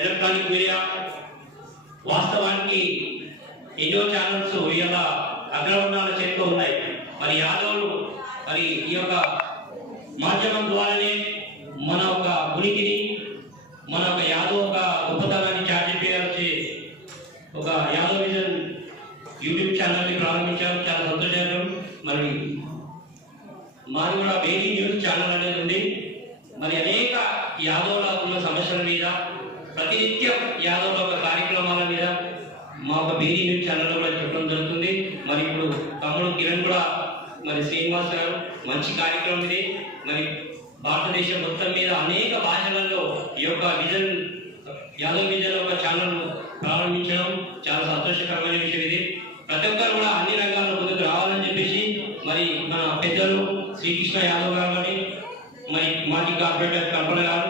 Electronic media వాస్తవానికి ఎన్నో channels ఇలా అగ్రవర్ణాల చేతిలో ఉన్నాయి. మరి యాదవులు మరి ఈ యొక్క మాధ్యమం ద్వారానే మన ఒక ఉనికిని, మన ఒక యాదవ్ ఒక గొప్పతనాన్ని చాటి చేయాల్సి ఒక యాదవ్ విజన్ యూట్యూబ్ ఛానల్ని ప్రారంభించారు. చాలా సంతోషం. మరి మాది కూడా బేబీ న్యూస్ ఛానల్ అనేది ఉంది. మరి అనేక యాదవుల ఉన్న సమస్యల మీద ప్రతినిత్యం యాదవుల ఒక కార్యక్రమాల మీద మా ఒక బేబీ న్యూస్ ఛానల్లో కూడా చెప్పడం జరుగుతుంది. మరి ఇప్పుడు తమ్ముడు కిరణ్ కూడా మరి శ్రీనివాస్ గారు మంచి కార్యక్రమం ఇది. మరి భారతదేశం మొత్తం మీద అనేక భాషలలో ఈ యొక్క విజన్ యాదవ్ విజన్ ఒక ఛానల్ ప్రారంభించడం చాలా సంతోషకరమైన విషయం ఇది. ప్రతి ఒక్కరు కూడా అన్ని రంగాల్లో ముందుకు రావాలని చెప్పేసి మరి మన పెద్దలు శ్రీకృష్ణ యాదవ్ గారు కానీ మరి మాజీ కార్పొరేటర్ కల్పన గారు